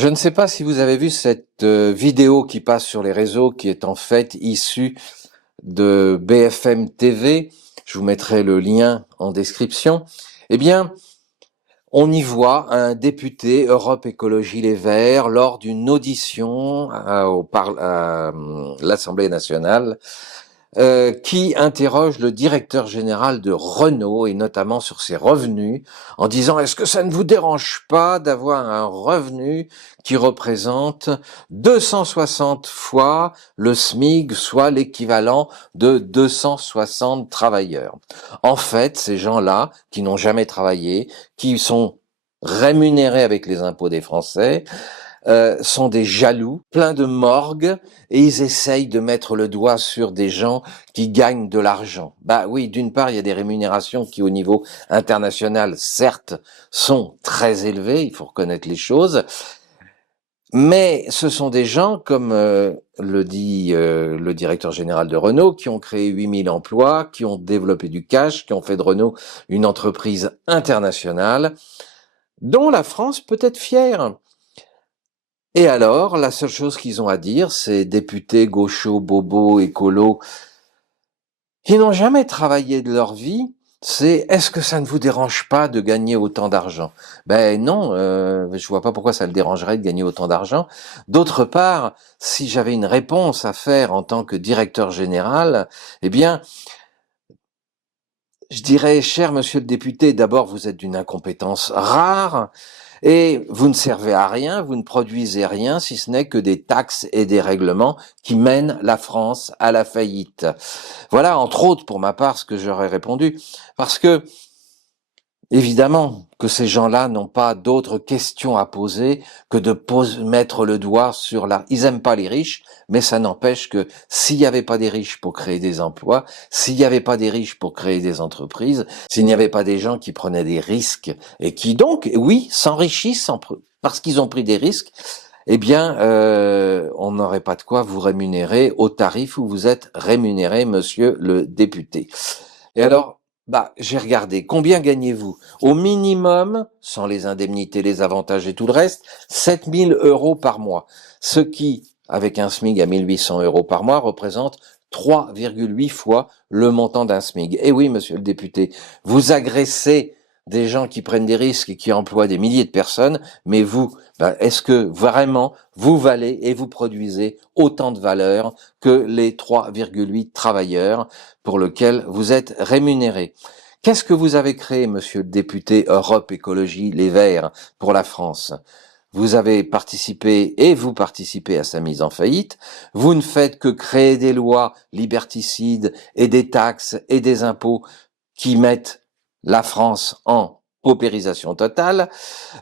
Je ne sais pas si vous avez vu cette vidéo qui passe sur les réseaux, qui est en fait issue de BFM TV. Je vous mettrai le lien en description. Eh bien, on y voit un député Europe Écologie Les Verts lors d'une audition à l'Assemblée nationale qui interroge le directeur général de Renault et notamment sur ses revenus en disant est-ce que ça ne vous dérange pas d'avoir un revenu qui représente 260 fois le SMIC, soit l'équivalent de 260 travailleurs. En fait, ces gens-là qui n'ont jamais travaillé, qui sont rémunérés avec les impôts des Français, sont des jaloux, pleins de morgue, et ils essayent de mettre le doigt sur des gens qui gagnent de l'argent. Bah oui, d'une part, il y a des rémunérations qui, au niveau international, certes, sont très élevées, il faut reconnaître les choses, mais ce sont des gens, comme le dit le directeur général de Renault, qui ont créé 8000 emplois, qui ont développé du cash, qui ont fait de Renault une entreprise internationale, dont la France peut être fière. Et alors, la seule chose qu'ils ont à dire, ces députés gauchos, bobos, écolos, qui n'ont jamais travaillé de leur vie, c'est est-ce que ça ne vous dérange pas de gagner autant d'argent? Ben non, je vois pas pourquoi ça le dérangerait de gagner autant d'argent. D'autre part, si j'avais une réponse à faire en tant que directeur général, eh bien, je dirais, cher monsieur le député, d'abord vous êtes d'une incompétence rare, et vous ne servez à rien, vous ne produisez rien, si ce n'est que des taxes et des règlements qui mènent la France à la faillite. Voilà, entre autres, pour ma part, ce que j'aurais répondu. Parce que, évidemment, que ces gens-là n'ont pas d'autres questions à poser que de mettre le doigt sur la... Ils aiment pas les riches, mais ça n'empêche que s'il n'y avait pas des riches pour créer des emplois, s'il n'y avait pas des riches pour créer des entreprises, s'il n'y avait pas des gens qui prenaient des risques et qui donc, oui, s'enrichissent parce qu'ils ont pris des risques, eh bien, on n'aurait pas de quoi vous rémunérer au tarif où vous êtes rémunéré, monsieur le député. Et alors, j'ai regardé. Combien gagnez-vous? Au minimum, sans les indemnités, les avantages et tout le reste, 7000 euros par mois. Ce qui, avec un SMIC à 1800 euros par mois, représente 3,8 fois le montant d'un SMIC. Et oui, monsieur le député, vous agressez des gens qui prennent des risques et qui emploient des milliers de personnes, mais vous, est-ce que vraiment vous valez et vous produisez autant de valeur que les 3,8 travailleurs pour lesquels vous êtes rémunéré? Qu'est-ce que vous avez créé, monsieur le député Europe Écologie Les Verts, pour la France? Vous avez participé et vous participez à sa mise en faillite. Vous ne faites que créer des lois liberticides et des taxes et des impôts qui mettent la France en paupérisation totale.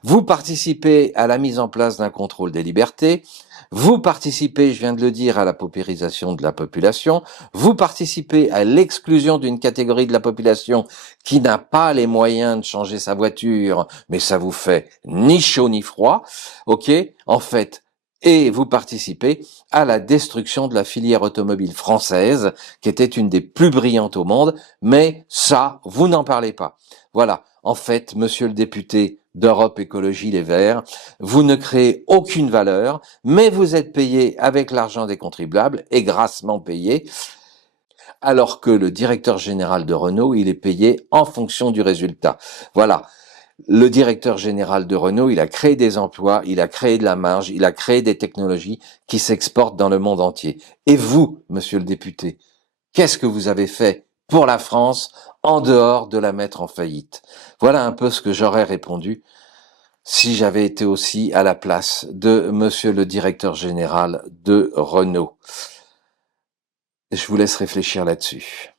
Vous participez à la mise en place d'un contrôle des libertés. Vous participez, je viens de le dire, à la paupérisation de la population. Vous participez à l'exclusion d'une catégorie de la population qui n'a pas les moyens de changer sa voiture, mais ça vous fait ni chaud ni froid. Ok? En fait, et vous participez à la destruction de la filière automobile française, qui était une des plus brillantes au monde, mais ça, vous n'en parlez pas. Voilà. En fait, monsieur le député d'Europe Écologie Les Verts, vous ne créez aucune valeur, mais vous êtes payé avec l'argent des contribuables et grassement payé, alors que le directeur général de Renault, il est payé en fonction du résultat. Voilà. Le directeur général de Renault, il a créé des emplois, il a créé de la marge, il a créé des technologies qui s'exportent dans le monde entier. Et vous, monsieur le député, qu'est-ce que vous avez fait pour la France en dehors de la mettre en faillite? Voilà un peu ce que j'aurais répondu si j'avais été aussi à la place de monsieur le directeur général de Renault. Je vous laisse réfléchir là-dessus.